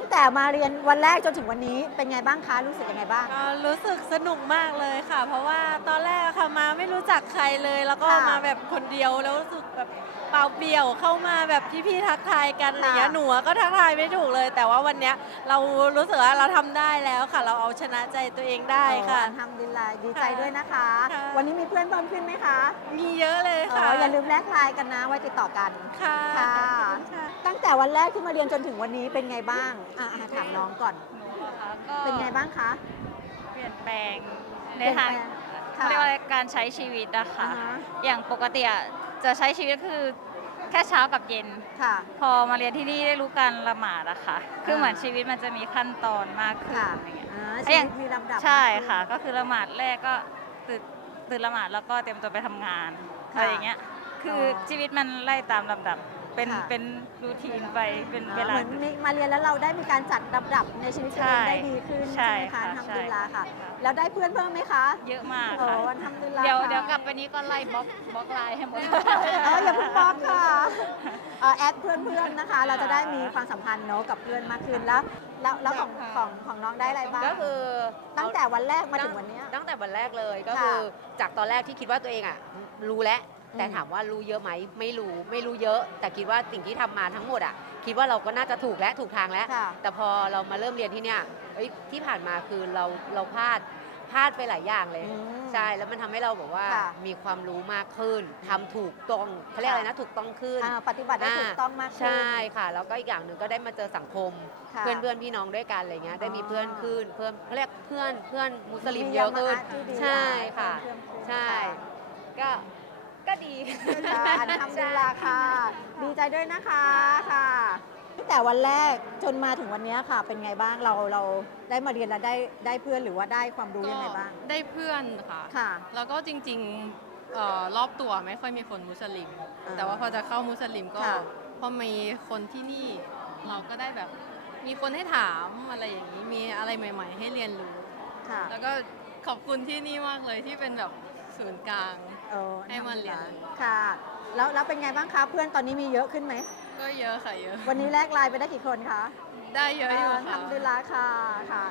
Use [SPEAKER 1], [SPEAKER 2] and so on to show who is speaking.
[SPEAKER 1] ้งแต่มาเรียนวันแรกจนถึงวันนี้เป็นไงบ้างคะรู้สึกยังไงบ้าง
[SPEAKER 2] รู้สึกสนุกมากเลยค่ะ เพราะว่าตอนแรกค่ะมาไม่รู้จักใครเลย แล้วก็มาแบบคนเดียวแล้วรู้สึกแบบเปล่าเปลี่ยวเข้ามาแบบพี่ๆทักทายกันอะไรเงี้ยหนูก็ทักทายไม่ถูกเลย แต่ว่าวันนี้เรารู้สึกว่าเราทําได้แล้วค่ะ เราเอาชนะใจตัวเองได้ค่ะ
[SPEAKER 1] ทำดีเลยดีใจด้วยนะคะ วันนี้มีเพื่อนเพิ่มขึ้นไหมคะ มีเยอะอย่าลืมแลกไลน์กันนะไว้ติดต่อกัน ค่ะ ตั้งแต่วันแรกที่มาเรียนจนถึงวันนี้เป็นไงบ้างอ่าถามน้องก่อน เป็นไงบ้างคะ
[SPEAKER 3] เปลี่ยนแปลง ในทางเขาเรียกว่าการใช้ชีวิตนะคะ อย่างปกติจะใช้ชีวิต คือแค่เช้ากับเย็นค่ะ พอมาเรียนที่นี่ได้รู้การละหมาดอะค่ะคือเหมือนชีวิตมันจะมีขั้นตอนมากขึ้น อย่างเงี
[SPEAKER 1] ้ยอย่มีลำด
[SPEAKER 3] ับ ใช่ค่ะ ก็คือละหมาดแรกก็ตื่นละหมาดแล้วก็เตรียมตัวไปทํางานอะไรอย่างเงี้ย คือชีวิตมันไล่ตามลําดับ เป็น เป็นรูทีนไป เป็นเวลาเหมื
[SPEAKER 1] อนมาเรียนแล้วเราได้มีการจัดลำดับในชีวิตเองได้ดีขึ้น ใช่ไหมคะทำดูแลค่ะ แล้วได้เพื่อนเพิ่มไหมคะ เยอะมากเดี๋ยว
[SPEAKER 3] เดี๋ยวกลับไปนี้ก็ไล่บล็อก บล็อกไลน์ให้หมดออ
[SPEAKER 1] ย่าเพิ่งบล็อกค่ะอแอดเพื่อนเพื่อนนะคะ เราจะได้มีความสัมพันธ์เนาะกับเพื่อนมากขึ้นแล้วแล้วแล้วของของของน้องได้อะไรบ้างก็คือตั้งแต่วันแรกมาถึงวันนี้
[SPEAKER 4] ตั้งแต่วันแรกเลยก็คือจากตอนแรกที่คิดว่าตัวเองอ่ะรู้แล้วแต่ถามว่ารู้เยอะไหมไม่รู้ไม่รู้เยอะ แต่คิดว่าสิ่งที่ทํามาทั้งหมดอ่ะคิดว่าเราก็น่าจะถูกและถูกทางแล้ว แต่พอเรามาเริ่มเรียนที่เนี่ยที่ผ่านมาคือเราเราพลาดพลาดไปหลายอย่างเลยใช่แล้วมันทําให้เราบอกว่ามีความรู้มากขึ้น ทําถูกต้องเขาเรียกอะไรนะถูกต้องขึ้น
[SPEAKER 1] ปฏิบัติได้ถูกต้องมากขึ้น
[SPEAKER 4] ใช่ค่ะแล้วก็อีกอย่างหนึ่งก็ได้มาเจอสังคมเพื่อนเพื่อนพี่น้องด้วยกันอะไรเงี้ยได้มีเพื่อนขึ้นเพิ่มเขาเรียกเพื่อน เพื่อนมุสลิมเยอะขึ้นใช่ค่ะ ใช่ ก็ก็ดี
[SPEAKER 1] ทำดีละค่ะ ดีใจด้วยนะคะค่ะแต่วันแรกจนมาถึงวันนี้ค่ะ เป็นไงบ้างเราเราได้มาเรียนแล้วได้ได้เพื่อนหรือว่าได้ความรู้ยังไงบ้าง
[SPEAKER 3] ได้เพื่อนค่ะค่ะแล้วก็จริงๆรอออบตัวไม่ค่อยมีคนมุสลิม แต่ว่าพอจะเข้ามุสลิมก็พอมีคนที่นี่ เราก็ได้แบบ มีคนให้ถามอะไรอย่างนี้มีอะไรใหม่ ๆ ให้เรียนรู้ ค่ะ แล้วก็ขอบคุณที่นี่มากเลยที่เป็นแบบูนย์กลาง ให้มาเรียน
[SPEAKER 1] ค่ะ แล้วแล้วเป็นไงบ้างคะ เพื่อนตอนนี้มีเยอะขึ้นไหม
[SPEAKER 3] ก็เยอะค่ะ เยอ
[SPEAKER 1] ะ วันนี้แลกไลน์ไปได้กี่คนคะ
[SPEAKER 3] ได้เยอะอยู่ท
[SPEAKER 1] ำดูลาค่ะค่ะ